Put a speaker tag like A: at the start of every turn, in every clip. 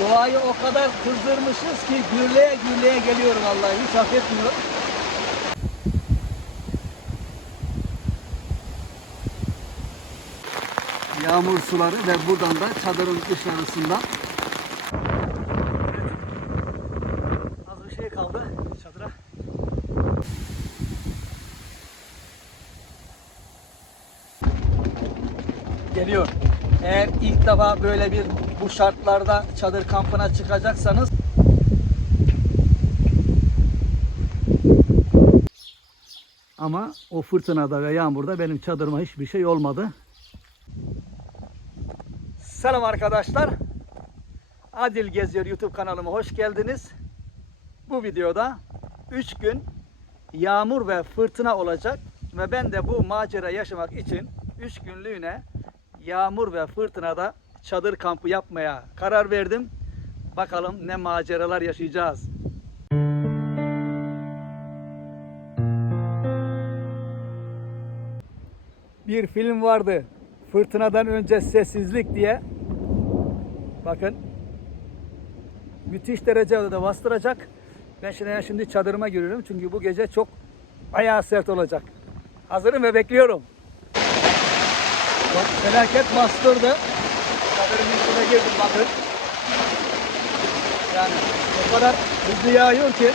A: Doğayı o kadar kızdırmışız ki gürleye gürleye geliyor vallahi hiç hak etmiyor. Yağmur suları ve buradan da çadırın dışarısında. Az bir şey kaldı çadıra. Geliyor. Eğer ilk defa böyle bir bu şartlarda çadır kampına çıkacaksanız ama o fırtınada ve yağmurda benim çadırıma hiçbir şey olmadı. Selam arkadaşlar. Adil Geziyor YouTube kanalıma hoş geldiniz. Bu videoda 3 gün yağmur ve fırtına olacak ve ben de bu macera yaşamak için 3 günlüğüne yağmur ve fırtınada çadır kampı yapmaya karar verdim. Bakalım ne maceralar yaşayacağız. Bir film vardı. Fırtınadan önce sessizlik diye. Bakın. Müthiş derecede de bastıracak. Ben şimdi, şimdi çadırıma giriyorum. Çünkü bu gece çok bayağı sert olacak. Hazırım ve bekliyorum. Bak felaket bastırdı. Çadırın içine girdim bakın. Yani o kadar hızlı yağıyor ki.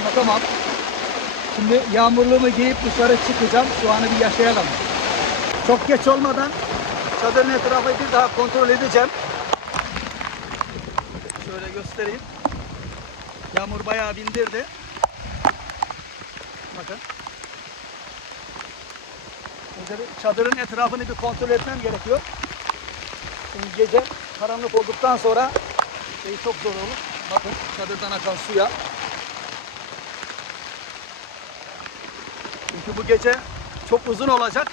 A: Ama tamam. Şimdi yağmurluğumu giyip dışarı çıkacağım. Şu anı bir yaşayalım. Çok geç olmadan çadırın etrafı bir daha kontrol edeceğim. Şöyle göstereyim. Yağmur bayağı bindirdi. Bakın. Bir çadırın etrafını bir kontrol etmem gerekiyor. Şimdi gece karanlık olduktan sonra şey çok zor olur. Bakın çadırdan akan suya. Çünkü bu gece çok uzun olacak.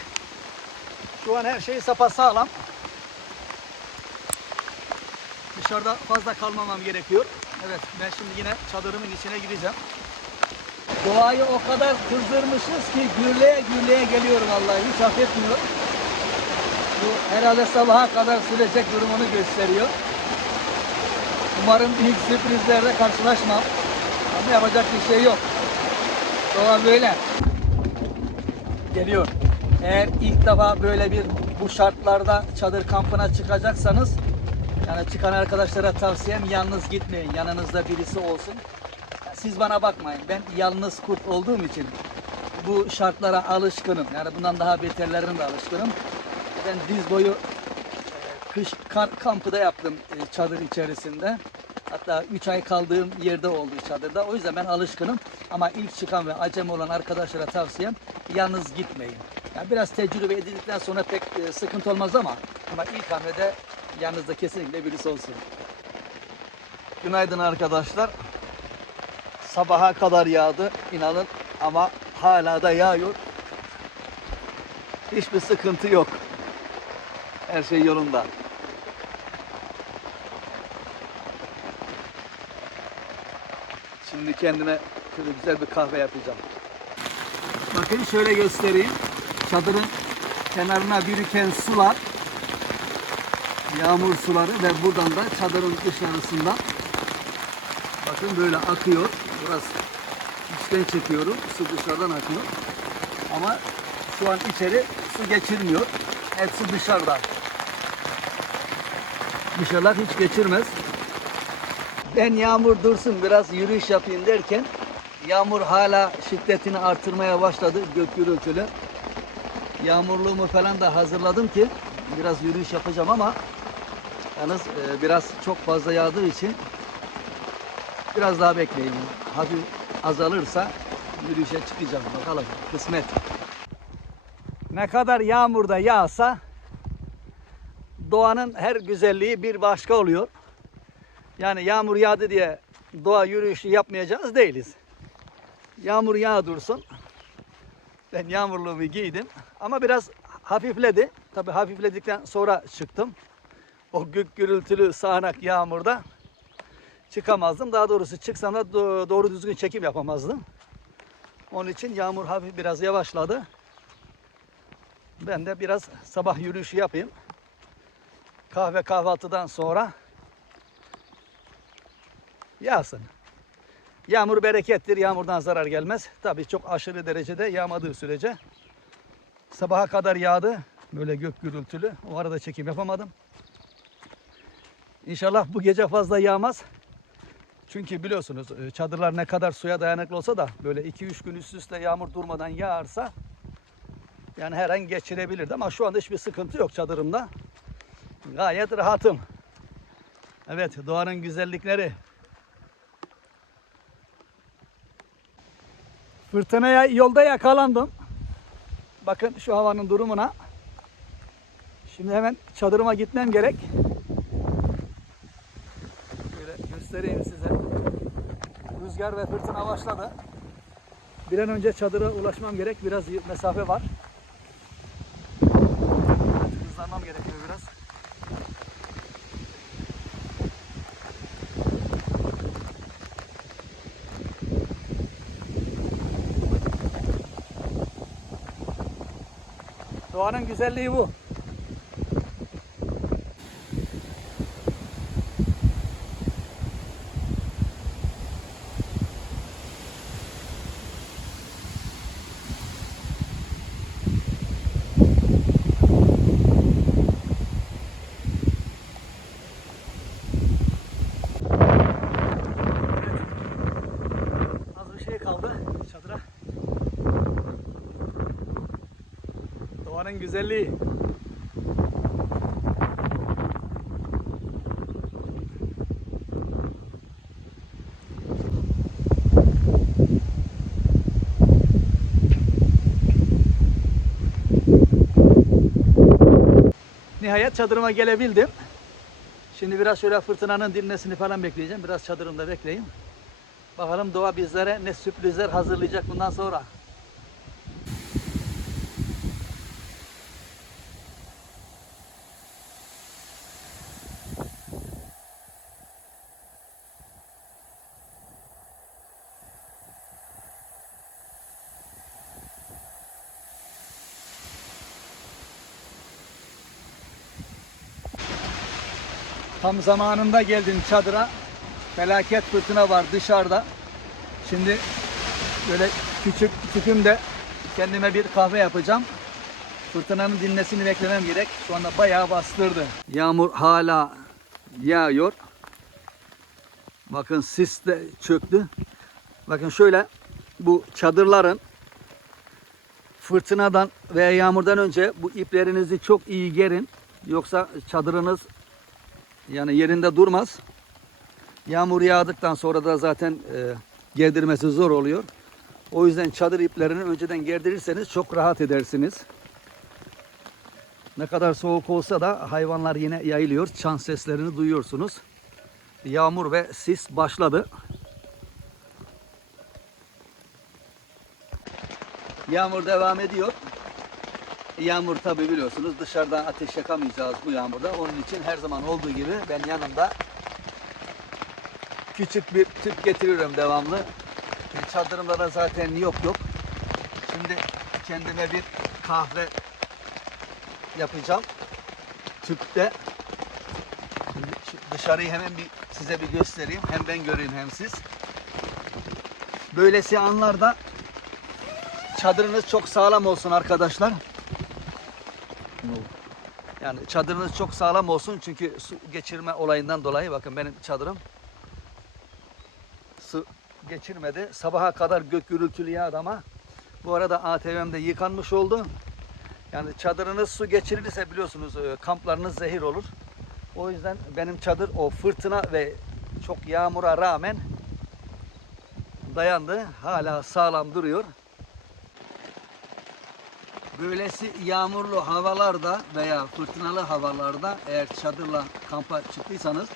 A: Şu an her şey sapasağlam. Dışarıda fazla kalmamam gerekiyor. Evet ben şimdi yine çadırımın içine gireceğim. Doğayı o kadar kızdırmışız ki gürleye gürleye geliyor vallahi hiç hak etmiyor. Bu herhalde sabaha kadar sürecek durumunu gösteriyor. Umarım ilk sürprizlerle karşılaşmam. Ama yapacak bir şey yok. Doğa böyle. Geliyor. Eğer ilk defa böyle bir bu şartlarda çadır kampına çıkacaksanız yani çıkan arkadaşlara tavsiyem yalnız gitmeyin. Yanınızda birisi olsun. Siz bana bakmayın. Ben yalnız kurt olduğum için bu şartlara alışkınım. Yani bundan daha beterlerine de alışkınım. Ben diz boyu e, kış kar kampı da yaptım e, çadır içerisinde. Hatta 3 ay kaldığım yerde oldu çadırda. O yüzden ben alışkınım. Ama ilk çıkan ve acem olan arkadaşlara tavsiyem yalnız gitmeyin. Yani biraz tecrübe edildikten sonra pek e, sıkıntı olmaz ama ama ilk hamlede yanınızda kesinlikle birisi olsun. Günaydın arkadaşlar. Sabaha kadar yağdı inanın ama hala da yağıyor. Hiçbir sıkıntı yok. Her şey yolunda. Şimdi kendime şöyle güzel bir kahve yapacağım. Bakın şöyle göstereyim. Çadırın kenarına biriken sular, yağmur suları ve buradan da çadırın dışarısından bakın böyle akıyor. Burası içten çekiyorum. Su dışarıdan akıyor. Ama şu an içeri su geçirmiyor. Hepsi dışarıda. Dışarılar hiç geçirmez. Ben yağmur dursun biraz yürüyüş yapayım derken yağmur hala şiddetini artırmaya başladı gök gürültülü. Yağmurluğumu falan da hazırladım ki biraz yürüyüş yapacağım ama yalnız e, biraz çok fazla yağdığı için biraz daha bekleyin. Hafif azalırsa yürüyüşe çıkacağım bakalım kısmet. Ne kadar yağmurda yağsa doğanın her güzelliği bir başka oluyor. Yani yağmur yağdı diye doğa yürüyüşü yapmayacağız değiliz. Yağmur yağ dursun. Ben yağmurluğumu giydim. Ama biraz hafifledi. Tabi hafifledikten sonra çıktım. O gök gürültülü sağanak yağmurda çıkamazdım. Daha doğrusu çıksam da do- doğru düzgün çekim yapamazdım. Onun için yağmur hafif biraz yavaşladı. Ben de biraz sabah yürüyüşü yapayım. Kahve kahvaltıdan sonra Yağsın. Yağmur berekettir. Yağmurdan zarar gelmez. Tabii çok aşırı derecede yağmadığı sürece. Sabaha kadar yağdı. Böyle gök gürültülü. O arada çekim yapamadım. İnşallah bu gece fazla yağmaz. Çünkü biliyorsunuz e, çadırlar ne kadar suya dayanıklı olsa da böyle 2-3 gün üst üste yağmur durmadan yağarsa yani her an geçirebilirdi ama şu anda hiçbir sıkıntı yok çadırımda. Gayet rahatım. Evet doğanın güzellikleri. Fırtınaya yolda yakalandım. Bakın şu havanın durumuna. Şimdi hemen çadırıma gitmem gerek. Şöyle göstereyim size. Rüzgar ve fırtına başladı. Bir an önce çadıra ulaşmam gerek. Biraz mesafe var. Evet, hızlanmam gerekiyor biraz. Doğanın güzelliği bu. Az bir şey kaldı çadıra. Doğanın güzelliği. Nihayet çadırıma gelebildim. Şimdi biraz şöyle fırtınanın dinmesini falan bekleyeceğim. Biraz çadırımda bekleyeyim. Bakalım doğa bizlere ne sürprizler hazırlayacak bundan sonra. Tam zamanında geldim çadıra. Felaket fırtına var dışarıda. Şimdi böyle küçük tüpümde kendime bir kahve yapacağım. Fırtınanın dinmesini beklemem gerek. Şu anda bayağı bastırdı. Yağmur hala yağıyor. Bakın sis de çöktü. Bakın şöyle bu çadırların fırtınadan veya yağmurdan önce bu iplerinizi çok iyi gerin. Yoksa çadırınız yani yerinde durmaz. Yağmur yağdıktan sonra da zaten e, gerdirmesi zor oluyor. O yüzden çadır iplerini önceden gerdirirseniz çok rahat edersiniz. Ne kadar soğuk olsa da hayvanlar yine yayılıyor. Çan seslerini duyuyorsunuz. Yağmur ve sis başladı. Yağmur devam ediyor. Yağmur tabi biliyorsunuz dışarıdan ateş yakamayacağız bu yağmurda. Onun için her zaman olduğu gibi ben yanımda küçük bir tüp getiriyorum devamlı. Çadırımda da zaten yok yok. Şimdi kendime bir kahve yapacağım. Tüpte. Şimdi dışarıyı hemen bir size bir göstereyim. Hem ben göreyim hem siz. Böylesi anlarda çadırınız çok sağlam olsun arkadaşlar. Yani çadırınız çok sağlam olsun çünkü su geçirme olayından dolayı bakın benim çadırım su geçirmedi. Sabaha kadar gök gürültülü yağdı ama bu arada ATV'm yıkanmış oldu. Yani çadırınız su geçirirse biliyorsunuz e, kamplarınız zehir olur. O yüzden benim çadır o fırtına ve çok yağmura rağmen dayandı. Hala sağlam duruyor. Böylesi yağmurlu havalarda veya fırtınalı havalarda eğer çadırla kampa çıktıysanız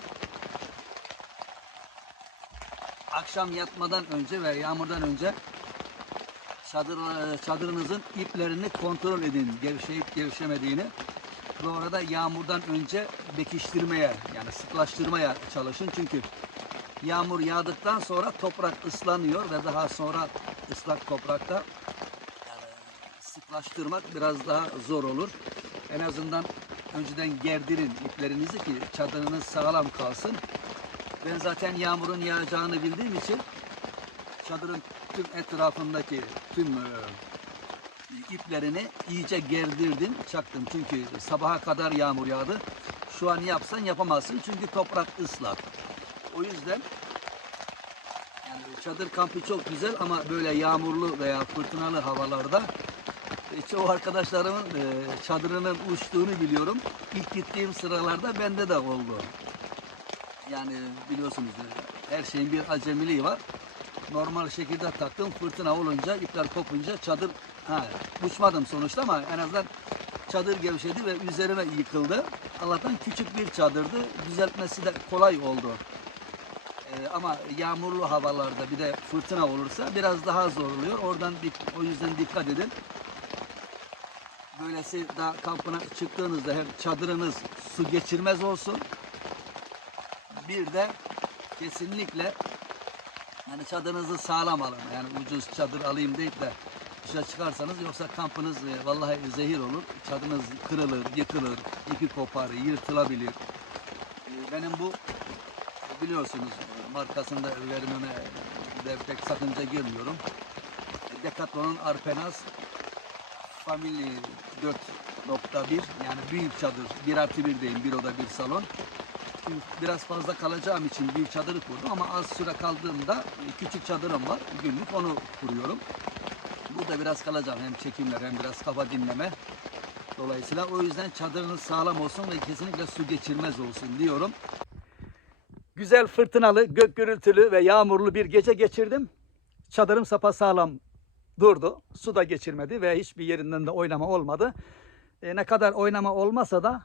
A: akşam yatmadan önce ve yağmurdan önce çadır, çadırınızın iplerini kontrol edin. Gevşeyip gevşemediğini. Bu arada yağmurdan önce bekiştirmeye yani sıklaştırmaya çalışın. Çünkü yağmur yağdıktan sonra toprak ıslanıyor ve daha sonra ıslak toprakta sıklaştırmak biraz daha zor olur. En azından önceden gerdirin iplerinizi ki çadırınız sağlam kalsın. Ben zaten yağmurun yağacağını bildiğim için çadırın tüm etrafındaki tüm e, iplerini iyice gerdirdim, çaktım. Çünkü sabaha kadar yağmur yağdı. Şu an yapsan yapamazsın çünkü toprak ıslak. O yüzden yani çadır kampı çok güzel ama böyle yağmurlu veya fırtınalı havalarda çoğu arkadaşlarımın e, çadırının uçtuğunu biliyorum. İlk gittiğim sıralarda bende de oldu. Yani biliyorsunuz e, her şeyin bir acemiliği var. Normal şekilde taktım. Fırtına olunca, ipler kopunca çadır ha, uçmadım sonuçta ama en azından çadır gevşedi ve üzerine yıkıldı. Allah'tan küçük bir çadırdı. Düzeltmesi de kolay oldu. Ee, ama yağmurlu havalarda bir de fırtına olursa biraz daha zor oluyor. Oradan o yüzden dikkat edin. Böylesi daha kampına çıktığınızda hem çadırınız su geçirmez olsun. Bir de kesinlikle yani çadırınızı sağlam alın. Yani ucuz çadır alayım deyip de dışarı çıkarsanız yoksa kampınız e, vallahi zehir olur. Çadırınız kırılır, yıkılır, ipi kopar, yırtılabilir. E, Benim bu biliyorsunuz e, markasını da vermeme de pek sakınca görmüyorum. E, Decathlon'un Arpenaz Family 4.1 yani büyük çadır. 1 artı 1 değil, bir oda bir salon. Biraz fazla kalacağım için büyük çadırı kurdum ama az süre kaldığımda e, küçük çadırım var. Günlük onu kuruyorum. Burada biraz kalacağım hem çekimler hem biraz kafa dinleme. Dolayısıyla o yüzden çadırınız sağlam olsun ve kesinlikle su geçirmez olsun diyorum. Güzel fırtınalı, gök gürültülü ve yağmurlu bir gece geçirdim. Çadırım sapasağlam durdu. Su da geçirmedi ve hiçbir yerinden de oynama olmadı. E, ne kadar oynama olmasa da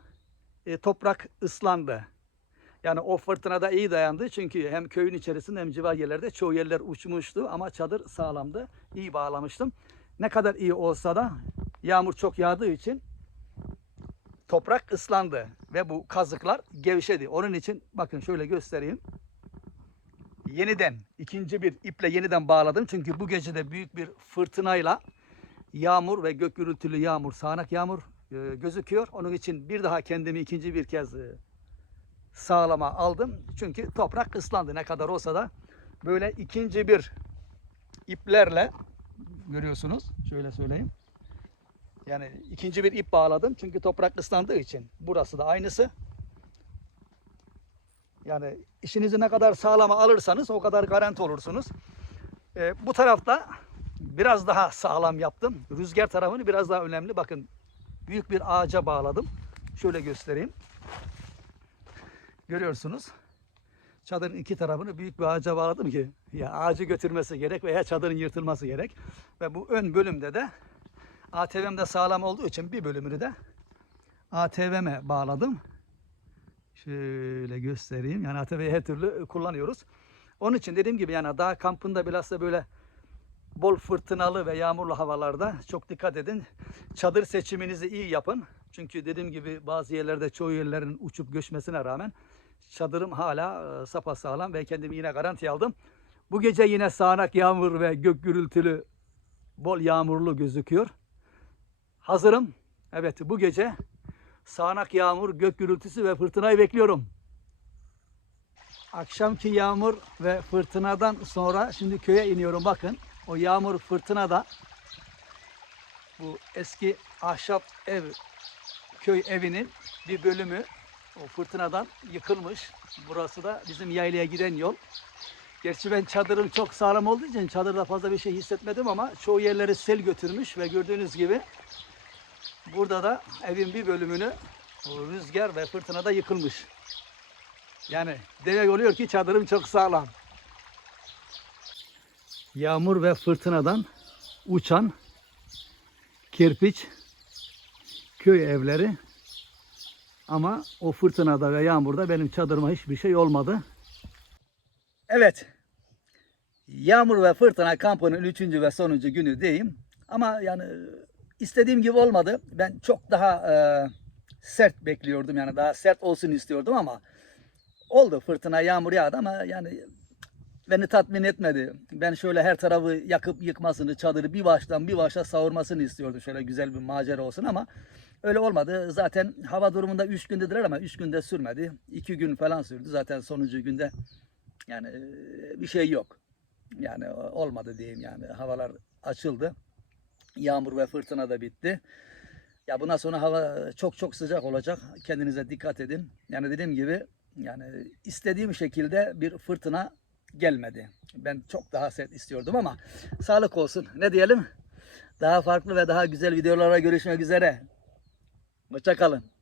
A: e, toprak ıslandı. Yani o fırtınada iyi dayandı çünkü hem köyün içerisinde hem civar yerlerde çoğu yerler uçmuştu ama çadır sağlamdı. İyi bağlamıştım. Ne kadar iyi olsa da yağmur çok yağdığı için toprak ıslandı ve bu kazıklar gevşedi. Onun için bakın şöyle göstereyim. Yeniden ikinci bir iple yeniden bağladım. Çünkü bu gece de büyük bir fırtınayla yağmur ve gök gürültülü yağmur, sağanak yağmur e, gözüküyor. Onun için bir daha kendimi ikinci bir kez e, sağlama aldım. Çünkü toprak ıslandı ne kadar olsa da böyle ikinci bir iplerle görüyorsunuz. Şöyle söyleyeyim. Yani ikinci bir ip bağladım. Çünkü toprak ıslandığı için. Burası da aynısı. Yani işinizi ne kadar sağlama alırsanız o kadar garanti olursunuz. Ee, bu tarafta biraz daha sağlam yaptım. Rüzgar tarafını biraz daha önemli. Bakın büyük bir ağaca bağladım. Şöyle göstereyim. Görüyorsunuz. Çadırın iki tarafını büyük bir ağaca bağladım ki ya ağacı götürmesi gerek veya çadırın yırtılması gerek. Ve bu ön bölümde de ATV'm de sağlam olduğu için bir bölümünü de ATV'me bağladım. Şöyle göstereyim. Yani ATV'yi her türlü kullanıyoruz. Onun için dediğim gibi yani dağ kampında bilhassa böyle bol fırtınalı ve yağmurlu havalarda çok dikkat edin. Çadır seçiminizi iyi yapın. Çünkü dediğim gibi bazı yerlerde çoğu yerlerin uçup göçmesine rağmen çadırım hala e, sapasağlam ve kendimi yine garanti aldım. Bu gece yine sağanak yağmur ve gök gürültülü bol yağmurlu gözüküyor. Hazırım. Evet bu gece sağanak yağmur, gök gürültüsü ve fırtınayı bekliyorum. Akşamki yağmur ve fırtınadan sonra şimdi köye iniyorum bakın. O yağmur fırtınada bu eski ahşap ev köy evinin bir bölümü o fırtınadan yıkılmış. Burası da bizim yaylaya giden yol. Gerçi ben çadırım çok sağlam olduğu için çadırda fazla bir şey hissetmedim ama çoğu yerleri sel götürmüş ve gördüğünüz gibi burada da evin bir bölümünü rüzgar ve fırtınada yıkılmış. Yani demek oluyor ki çadırım çok sağlam. Yağmur ve fırtınadan uçan kirpiç köy evleri ama o fırtınada ve yağmurda benim çadırıma hiçbir şey olmadı. Evet. Yağmur ve fırtına kampının üçüncü ve sonuncu günü diyeyim. Ama yani istediğim gibi olmadı. Ben çok daha e, sert bekliyordum. Yani daha sert olsun istiyordum ama oldu. Fırtına, yağmur yağdı ama yani beni tatmin etmedi. Ben şöyle her tarafı yakıp yıkmasını, çadırı bir baştan bir başa savurmasını istiyordum. Şöyle güzel bir macera olsun ama öyle olmadı. Zaten hava durumunda 3 gün dediler ama 3 günde sürmedi. 2 gün falan sürdü. Zaten sonuncu günde Yani e, bir şey yok. Yani olmadı diyeyim yani. Havalar açıldı. Yağmur ve fırtına da bitti. Ya bundan sonra hava çok çok sıcak olacak. Kendinize dikkat edin. Yani dediğim gibi yani istediğim şekilde bir fırtına gelmedi. Ben çok daha sert istiyordum ama sağlık olsun. Ne diyelim? Daha farklı ve daha güzel videolara görüşmek üzere. Hoşça kalın.